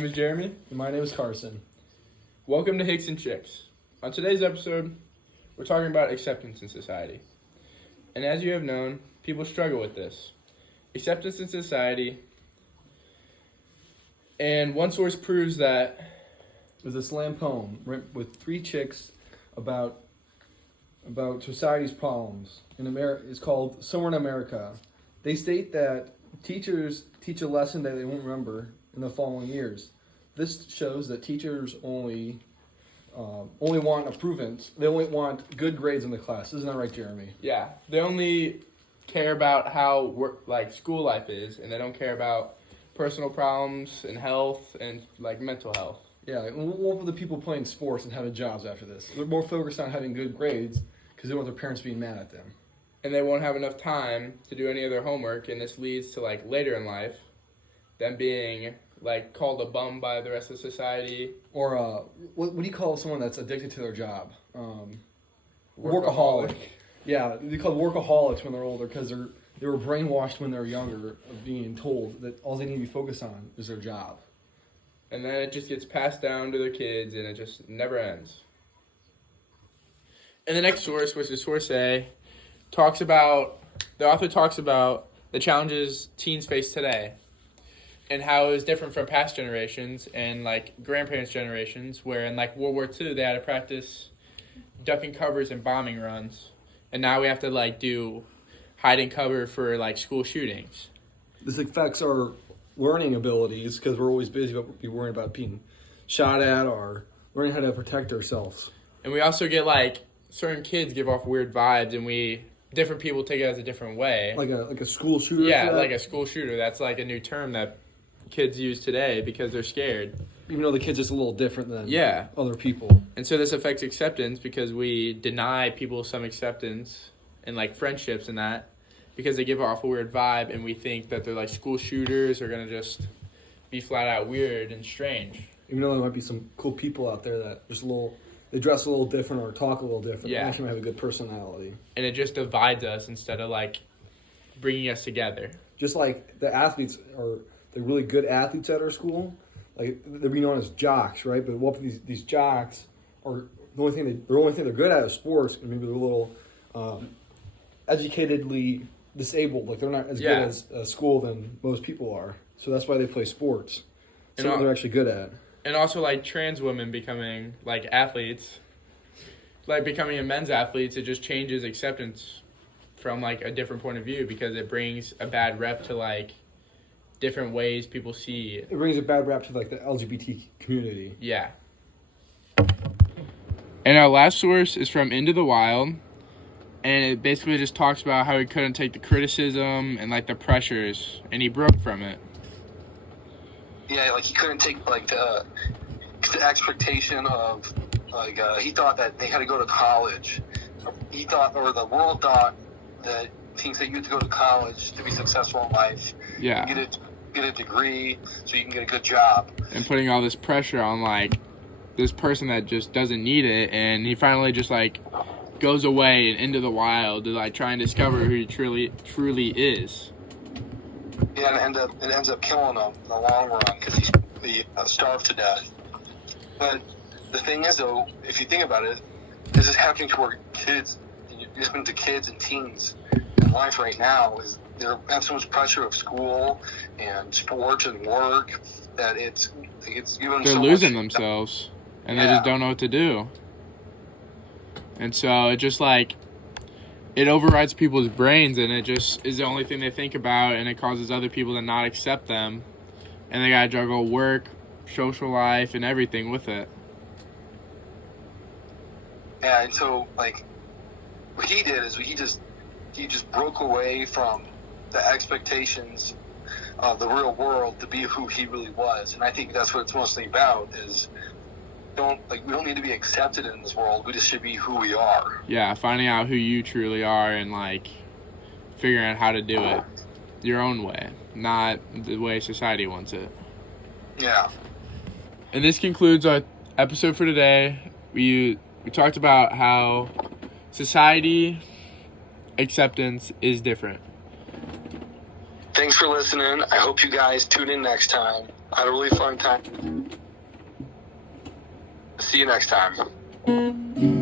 name is Jeremy. And my name is Carson. Welcome to Hicks and Chicks. On today's episode, we're talking about acceptance in society. And as you have known, people struggle with this. Acceptance in society. And one source proves that There's a slam poem with three chicks about society's problems. In America, it's called Somewhere in America. They state that teachers teach a lesson that they won't remember in the following years. This shows that teachers only want improvements. They only want good grades in the class. Isn't that right, Jeremy? yeah, they only care about how school life is, and they don't care about personal problems and health and mental health. Yeah, and what will the people playing sports and having jobs after this? They're more focused on having good grades because they don't want their parents being mad at them. And they won't have enough time to do any of their homework, and this leads to later in life them being called a bum by the rest of society. Or what do you call someone that's addicted to their job? Workaholic. Yeah, they call workaholics when they're older because they were brainwashed when they were younger of being told that all they need to be focused on is their job. And then it just gets passed down to their kids, and it just never ends. And the next source, which is source A, the author talks about the challenges teens face today and how it was different from past generations and grandparents' generations, where in World War II they had to practice ducking covers and bombing runs, and now we have to do hide and cover for school shootings. This affects our learning abilities because we're always busy about worrying about being shot at or learning how to protect ourselves. And we also get certain kids give off weird vibes, and different people take it as a different way. Like a school shooter? Yeah, like a school shooter. That's a new term that kids use today because they're scared. Even though the kid's just a little different than other people. And so this affects acceptance because we deny people some acceptance and friendships and that because they give off a weird vibe, and we think that they're school shooters are going to just be flat out weird and strange. Even though there might be some cool people out there that they dress a little different or talk a little different. Yeah. They actually might have a good personality. And it just divides us instead of bringing us together. Just like the athletes are the really good athletes at our school, they're being known as jocks, right? But what if these jocks are the only thing they're good at is sports, and maybe they're a little educatedly disabled. They're not as good at school than most people are. So that's why they play sports. Something they're actually good at. And also trans women becoming athletes, becoming a men's athletes, it just changes acceptance from a different point of view because it brings a bad rep to different ways people see it. It brings a bad rap to the LGBT community. Yeah. And our last source is from Into the Wild, and it basically just talks about how he couldn't take the criticism and the pressures, and he broke from it. Yeah, he couldn't take the expectation of he thought that they had to go to college. He thought, or the world thought, that teens that you had to go to college to be successful in life. Yeah. Get a degree so you can get a good job. And putting all this pressure on this person that just doesn't need it, and he finally just goes away and into the wild to try and discover who he truly is. Yeah, and it ends up killing him in the long run because he starved to death. But the thing is, though, if you think about it, this is happening to our kids, happening to kids and teens in life right now. Is they have so much pressure of school and sports and work that it's giving they're so losing much, themselves, and they just don't know what to do. And so it just it overrides people's brains, and it just is the only thing they think about, and it causes other people to not accept them, and they gotta juggle work, social life, and everything with it. Yeah, and so what he did is he just broke away from the expectations of the real world to be who he really was, and I think that's what it's mostly about. Is we don't need to be accepted in this world. We just should be who we are. Yeah, finding out who you truly are and figuring out how to do it your own way, not the way society wants it. Yeah. And this concludes our episode for today. We talked about how society acceptance is different. Thanks for listening. I hope you guys tune in next time. I had a really fun time. See you next time.